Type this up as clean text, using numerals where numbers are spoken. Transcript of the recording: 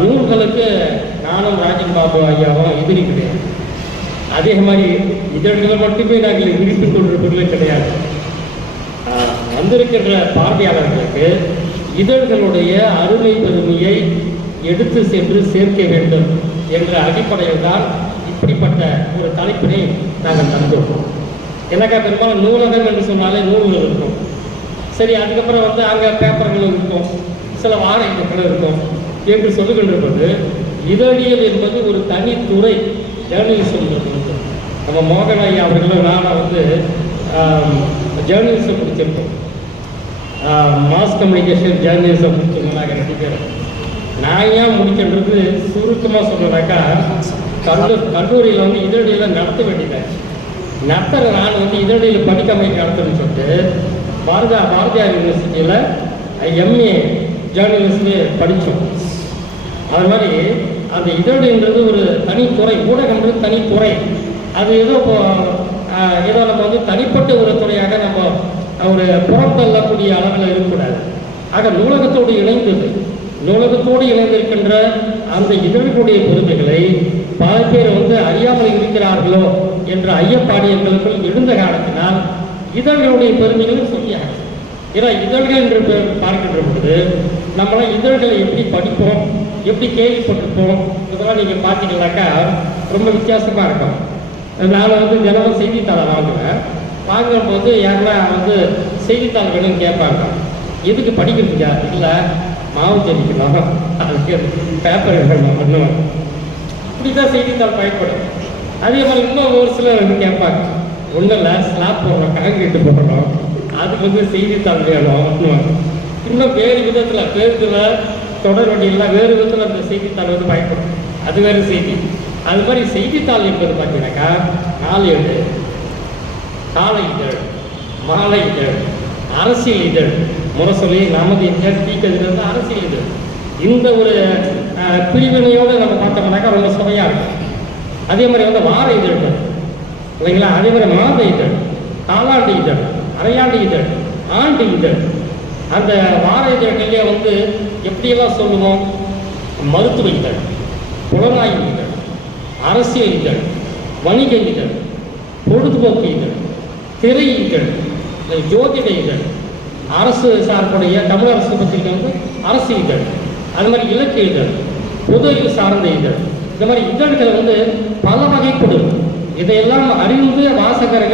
நூல்களுக்கு நானும் ராஜன் பாபு ஐயாவும் எதிரி கிடையாது. அதே மாதிரி இதழ்களை மட்டுமே நாங்கள் விரித்துக் கொண்டிருப்பதில் கிடையாது. வந்திருக்கின்ற பார்வையாளர்களுக்கு இதழ்களுடைய அருமை பெருமையை எடுத்து சென்று சேர்க்க வேண்டும் என்ற அடிப்படையில் தான் இப்படிப்பட்ட ஒரு தலைப்பினை நாங்கள் தந்தோம். எனக்கா பெரும்பாலும் நூலகம் என்று சொன்னாலே நூல்கள் இருக்கும். சரி, அதுக்கப்புறம் அங்கே பேப்பர்கள் இருக்கும், சில வார இதழ்கள் இருக்கும் என்று சொல்லுகின்றது. இதழியல் என்பது ஒரு தனித்துறை. ஜேர்னலிசம் நம்ம மோகன் ஐயா அவர்களும் நானும் ஜேர்னலிசம் முடிச்சிருக்கோம். மாஸ் கம்யூனிகேஷன் ஜேர்னலிசம் முடிச்சிருக்கோம். நாங்கள் 2 பேரும். நான் ஏன் முடிக்கின்றது சுருக்கமாக சொல்கிறேன்னாக்கா, கல்லூரியில் இதழியில் நடத்த வேண்டியதாச்சு. நடத்துகிற நான் இதழியில் படிக்காம நடத்துன்னு சொல்லிட்டு பாரதியார் யூனிவர்சிட்டியில் எம்ஏ ஜேர்னலிஸ்ட்டு படித்தோம். அது மாதிரி அந்த இதழுன்றது ஒரு தனித்துறை, ஊடகம்ன்றது தனித்துறை. அது ஏதோ நம்ம தனிப்பட்ட ஒரு துறையாக நம்ம ஒரு புறத்தள்ளக்கூடிய அளவில் இருக்கக்கூடாது. ஆக நூலகத்தோடு இணைந்திருக்கின்ற அந்த இதழ்களுடைய பெருமைகளை பல பேர் அறியாமல் இருக்கிறார்களோ என்ற ஐயப்பாடு எங்களுக்குள் எழுந்த காரணத்தினால் இதழ்களுடைய பெருமைகளும் சொல்லியாக. ஏன்னா இதழ்கள் என்று பார்க்கின்ற பொழுது நம்மளாம் இதழ்களை எப்படி படிப்போம், எப்படி கேள்விப்பட்டிருப்போம், இதெல்லாம் நீங்கள் பார்த்தீங்கன்னாக்கா ரொம்ப வித்தியாசமாக இருக்கும். நான் தினமும் செய்தித்தாளை வாங்கும்போது யாருன்னா செய்தித்தாள் வேணும்னு கேட்பாங்க. எதுக்கு படிக்கிறதுக்கா? இல்லை, மாவு தெரிவிக்கணும், அதுக்கு பேப்பர் வேணும் பண்ணுவேன். இப்படி தான் செய்தித்தாள் பயன்படும். அதே மாதிரி இன்னும் ஒரு சிலர் கேட்பாங்க, ஒன்றும் இல்லை, ஸ்லாப் போடுறோம், காங்கிரீட்டு போடுறோம், அதுக்கு செய்தித்தாள் வேணும் பண்ணுவாங்க. இன்னும் வேறு விதத்தில் பேருந்தில் தொடர் வண்டியெல்லாம் வேறு விதத்தில் அந்த செய்தித்தாள் பயன்படும். அது வேறு செய்தி. அது மாதிரி செய்தித்தாள் என்பது பார்த்தீங்கன்னாக்கா 4 ஏடு, காலை இதழ், மாலை இதழ், அரசியல் இதழ், முரசொலி, நமது இதழ், தீக்கதில் அரசியல் இதழ். இந்த ஒரு பிரிவினையோடு நம்ம பார்த்தோம்னாக்கா ரொம்ப சுவையாக இருக்கும். அதே மாதிரி வார இதழ்கள் இல்லைங்களா? அதே மாதிரி மாத இதழ், காலாண்டு இதழ், அரையாண்டு இதழ், ஆண்டு இதழ். அந்த வார இதழ்களே எப்படியெல்லாம் சொல்லுவோம்? மருத்துவ இதழ், புலனாய்வு இதழ், அரசியல் இதழ், வணிக இதழ், பொழுதுபோக்கு இதழ், திரை இதழ், ஜோதிட இதழ், அரசு சார்புடைய தமிழரசு பத்திரிகை அரசு இதழ், அது மாதிரி இலக்கிய இதழ், பொது அறிவு சார்ந்த இதழ். இந்த மாதிரி இதழ்கள் பல வகைப்படும். இதையெல்லாம் அறிந்து வாசகர்கள்